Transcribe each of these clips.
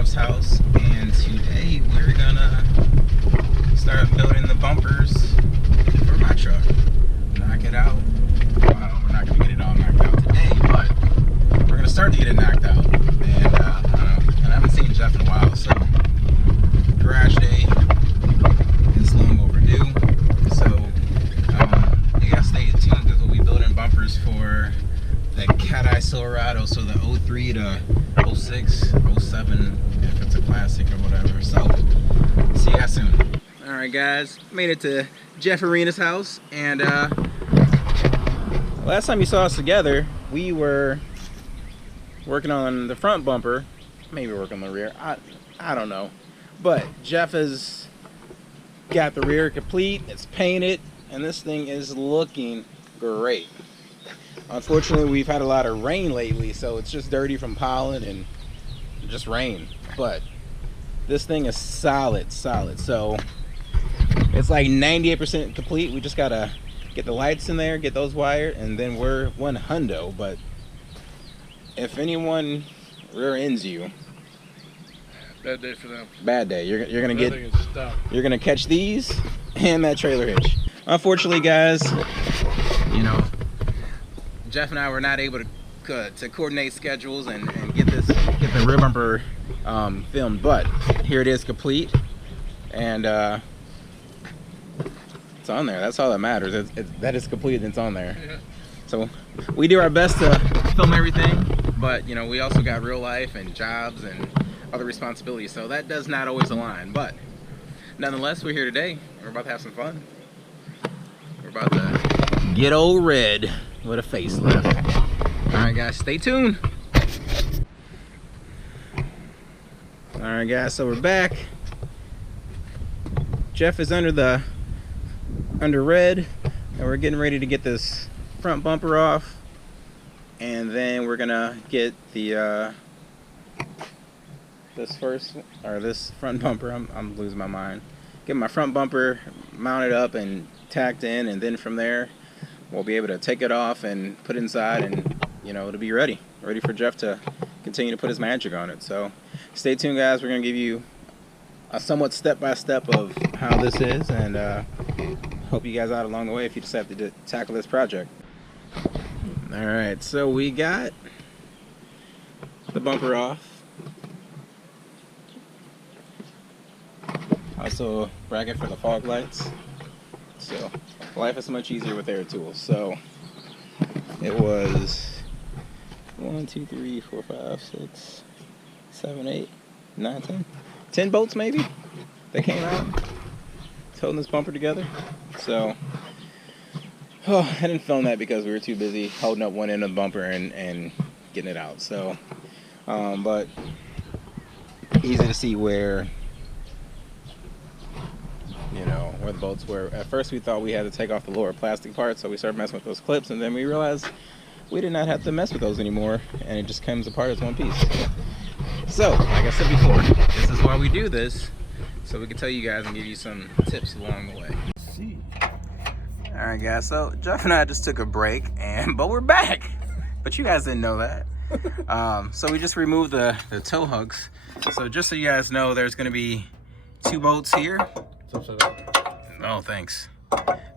Jeff's house, and today we're gonna start building the bumpers for my truck. Knock it out. Well, we're not gonna get it all knocked out today, but we're gonna start to get it knocked out. And I don't know, and I haven't seen Jeff in a while, so garage day is long overdue. So you gotta stay tuned because we'll be building bumpers for the Cateye Silverado, so the 03 to 06, 07, if it's a classic or whatever. So, see you guys soon. Alright guys, made it to Jeff Arena's house, and last time you saw us together, we were working on the front bumper, maybe working on the rear, I don't know. But Jeff has got the rear complete, it's painted, and this thing is looking great. Unfortunately, we've had a lot of rain lately, so it's just dirty from pollen and just rain. But this thing is solid. So it's like 98% complete. We just gotta get the lights in there, get those wired, and then we're one hundo. But if anyone rear ends you, bad day for them. Bad day. You're gonna catch these and that trailer hitch. Unfortunately, guys, you know, Jeff and I were not able to coordinate schedules and get the rear bumper filmed, but here it is complete, and it's on there. That's all that matters. That is complete and it's on there. Yeah. So we do our best to film everything, but you know, we also got real life and jobs and other responsibilities, so that does not always align. But nonetheless, we're here today. We're about to have some fun. We're about to get old red with a facelift. Alright guys, stay tuned. Alright guys, so we're back. Jeff is under red, and we're getting ready to get this front bumper off, and then we're gonna get the this front bumper. I'm losing my mind. Get my front bumper mounted up and tacked in, and then from there we'll be able to take it off and put it inside, and you know, it'll be ready for Jeff to continue to put his magic on it. So stay tuned guys, we're gonna give you a somewhat step-by-step of how this is, and help you guys out along the way if you decide to tackle this project. Alright, so we got the bumper off. Also a bracket for the fog lights. So life is much easier with air tools. So it was 1, 2, 3, 4, 5, 6, 7, 8, 9, 10. 10 bolts maybe that came out. It's holding this bumper together. So I didn't film that because we were too busy holding up one end of the bumper and getting it out. So but easy to see where, you know, where the bolts were. At first we thought we had to take off the lower plastic part, so we started messing with those clips, and then we realized we did not have to mess with those anymore, and it just comes apart as one piece. So, like I said before, this is why we do this, so we can tell you guys and give you some tips along the way. Alright guys, so Jeff and I just took a break, but we're back! But you guys didn't know that. So we just removed the tow hooks. So just so you guys know, there's going to be 2 bolts here. Oh, thanks.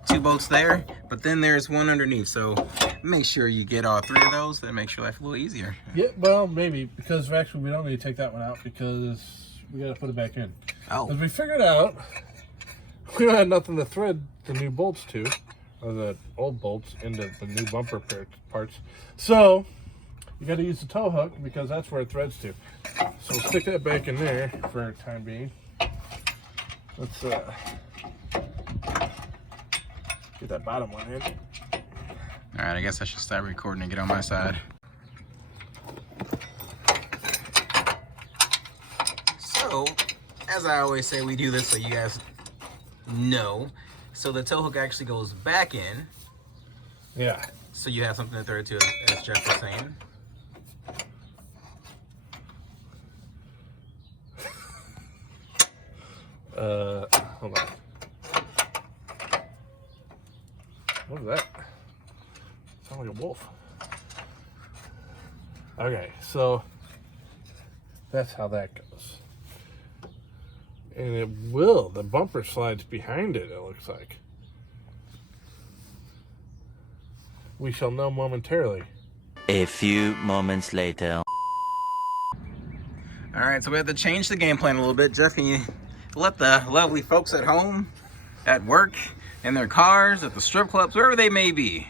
2 bolts there, but then there's one underneath. So make sure you get all 3 of those. That makes your life a little easier. Yeah, well, maybe, because actually we don't need to take that one out because we got to put it back in. Oh. As we figured out, we don't have nothing to thread the new bolts to, or the old bolts into the new bumper parts. So you got to use the tow hook because that's where it threads to. So we'll stick that back in there for the time being. Let's get that bottom one in. Alright, I guess I should start recording and get on my side. So, as I always say, we do this so you guys know. So the tow hook actually goes back in. Yeah. So you have something to throw to, as Jeff was saying. Hold on. What is that? Sounds like a wolf. Okay, so that's how that goes. And it will. The bumper slides behind it, it looks like. We shall know momentarily. A few moments later. All right, so we have to change the game plan a little bit. Jeff, can you let the lovely folks at home, at work, in their cars, at the strip clubs, wherever they may be.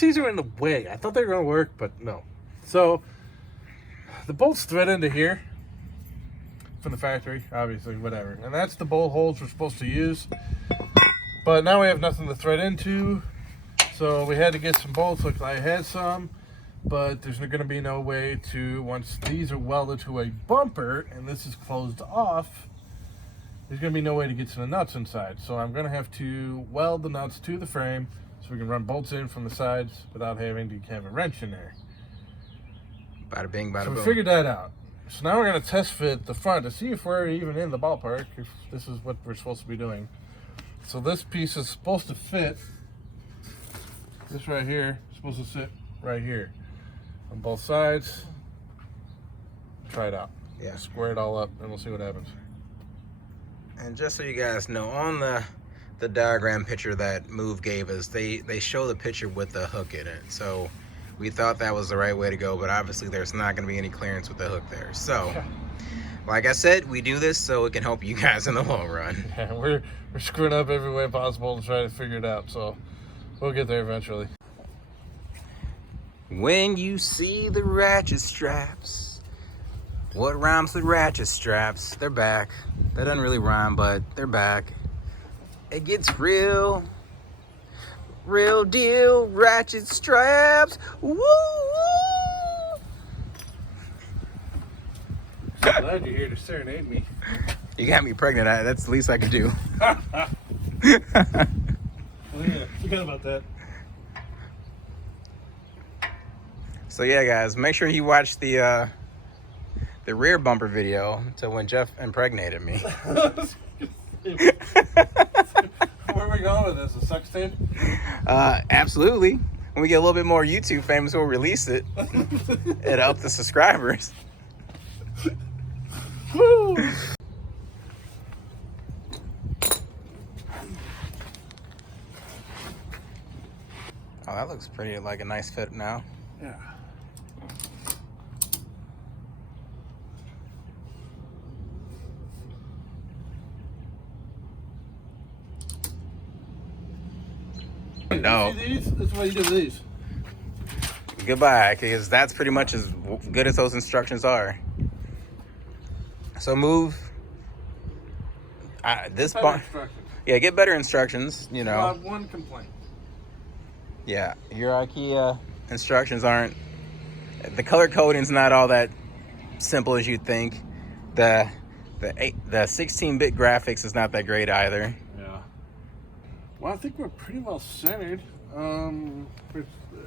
These are in the way. I thought they were going to work, but no. So, the bolts thread into here from the factory, obviously, whatever. And that's the bolt holes we're supposed to use. But now we have nothing to thread into, so we had to get some bolts. Look, I had some, but there's going to be no way to, once these are welded to a bumper and this is closed off, there's going to be no way to get to the nuts inside. So I'm going to have to weld the nuts to the frame so we can run bolts in from the sides without having to have a wrench in there. Bada bing, bada So boom. we figured that out. So now we're going to test fit the front to see if we're even in the ballpark, if this is what we're supposed to be doing. So this piece is supposed to fit. This right here is supposed to sit right here on both sides. Try it out. Yeah. Square it all up and we'll see what happens. And just so you guys know, on the diagram picture that Move gave us, they show the picture with the hook in it. So we thought that was the right way to go, but obviously there's not going to be any clearance with the hook there. So, like I said, we do this so it can help you guys in the long run. Yeah, we're screwing up every way possible to try to figure it out. So we'll get there eventually. When you see the ratchet straps, what rhymes with ratchet straps? They're back. That doesn't really rhyme, but they're back. It gets real deal ratchet straps. Woo woo! I'm glad you're here to serenade me. You got me pregnant. That's the least I can do. Oh yeah, forgot about that. So yeah, guys, make sure you watch the rear bumper video to when Jeff impregnated me. Where are we going with this? A sex tape? Absolutely. When we get a little bit more YouTube famous, we'll release it and up the subscribers. Woo! Oh, that looks pretty like a nice fit now. Yeah. No. See these? That's why you do these. Goodbye, because that's pretty much as good as those instructions are. So Move. This Better bar. instructions. Yeah, get better instructions. You know. I have one complaint. Yeah, your IKEA instructions aren't. The color coding's not all that simple as you'd think. The 16-bit graphics is not that great either. Yeah. Well, I think we're pretty well centered. Where's the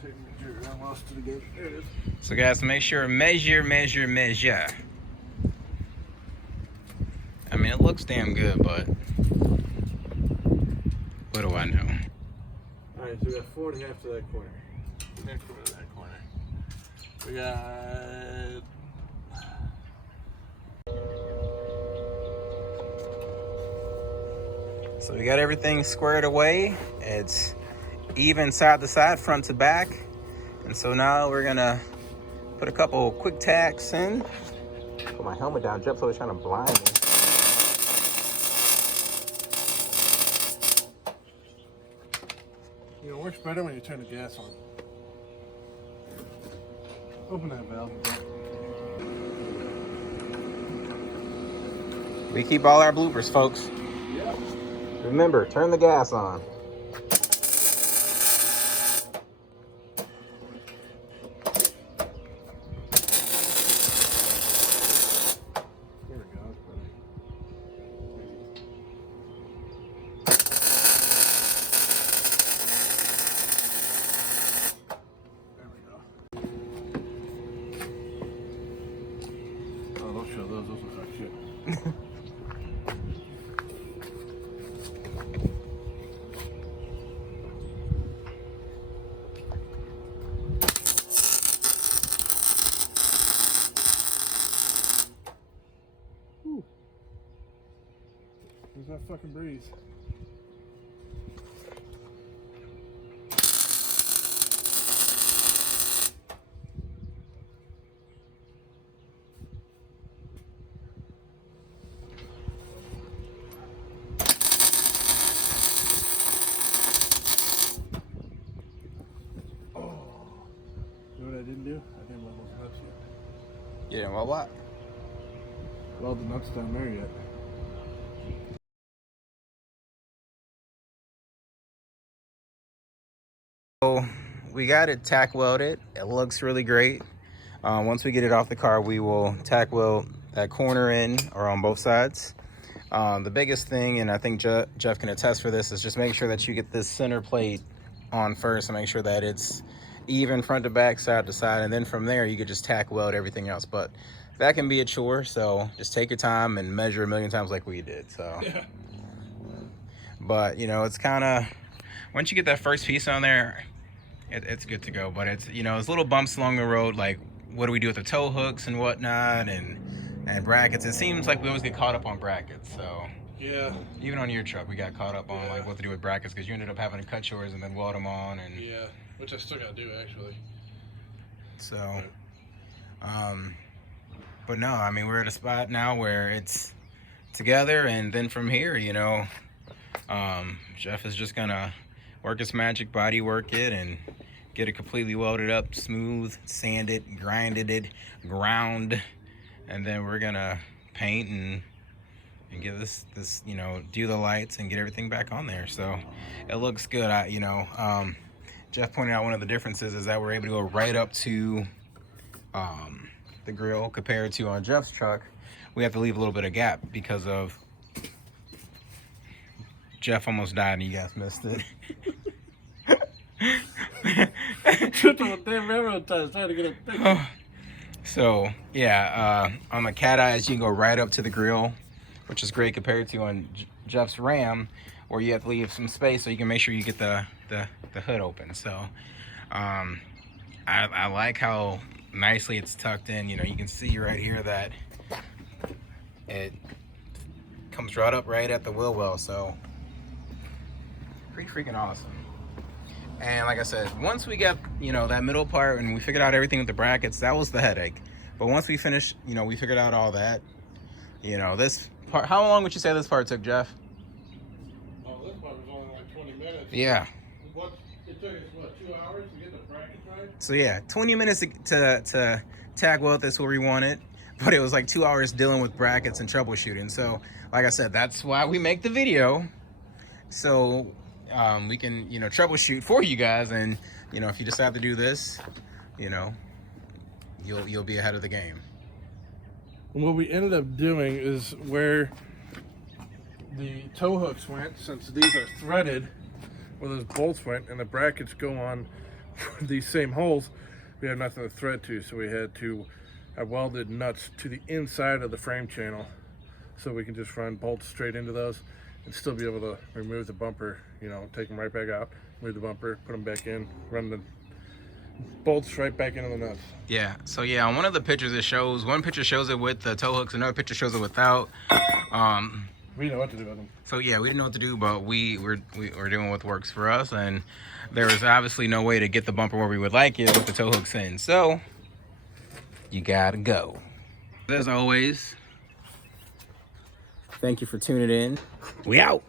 tape measure? I lost it again. There it is. So guys, make sure measure. I mean, it looks damn good, but what do I know? All right, so we got 4.5 to that corner. Next corner to that corner. We got. So we got everything squared away. It's even side to side, front to back. And so now we're gonna put a couple quick tacks in. Put my helmet down. Jeff's always trying to blind me. You know, it works better when you turn the gas on. Open that valve. We keep all our bloopers, folks. Yeah. Remember, turn the gas on. There we go. There we go. Oh, don't show those. Those look like shit. fucking breeze. You know what I didn't do? I didn't weld those nuts yet. Yeah, well, what? Weld the nuts down there yet. So we got it tack welded. It looks really great. Once we get it off the car, we will tack weld that corner in or on both sides. The biggest thing, and I think Jeff can attest for this, is just make sure that you get this center plate on first and make sure that it's even front to back, side to side, and then from there you could just tack weld everything else. But that can be a chore, so just take your time and measure a million times like we did. So yeah. But you know, it's kind of, once you get that first piece on there, it's good to go. But it's, you know, it's little bumps along the road, like what do we do with the tow hooks and whatnot, and brackets. It seems like we always get caught up on brackets. So yeah, even on your truck we got caught up on like what to do with brackets, because you ended up having to cut yours and then weld them on. And yeah, which I still gotta do actually. So but no, I mean, we're at a spot now where it's together, and then from here, you know, Jeff is just gonna work his magic, body work it, and get it completely welded up, smooth, sand it, grinded it, ground, and then we're gonna paint and get this, you know, do the lights and get everything back on there. So it looks good. You know, Jeff pointed out one of the differences is that we're able to go right up to the grill, compared to on Jeff's truck we have to leave a little bit of gap because of Jeff almost died and you guys missed it. So yeah, on the Cateyes you can go right up to the grill, which is great compared to on Jeff's Ram, where you have to leave some space so you can make sure you get the hood open. So I like how nicely it's tucked in. You know, you can see right here that it comes right up right at the wheel well. So pretty freaking awesome. And like I said, once we got, you know, that middle part and we figured out everything with the brackets, that was the headache. But once we finished, you know, we figured out all that, you know, this part, how long would you say this part took, Jeff? Oh, this part was only like 20 minutes. Yeah. It took us, what, 2 hours to get the brackets right? So yeah, 20 minutes to tag weld this where we want it, but it was like 2 hours dealing with brackets and troubleshooting. So like I said, that's why we make the video, so we can, you know, troubleshoot for you guys. And you know, if you decide to do this, you know, you'll be ahead of the game. And what we ended up doing is where the tow hooks went, since these are threaded, where those bolts went, and the brackets go on these same holes, we had nothing to thread to, so we had to, I welded nuts to the inside of the frame channel so we can just run bolts straight into those and still be able to remove the bumper, you know, take them right back out, move the bumper, put them back in, run the bolts right back into the nuts. Yeah, so yeah, on one of the pictures it shows, one picture shows it with the tow hooks, another picture shows it without. We didn't know what to do with them. So yeah, we didn't know what to do, but we're doing what works for us, and there was obviously no way to get the bumper where we would like it with the tow hooks in, so you gotta go. As always, thank you for tuning in. We out.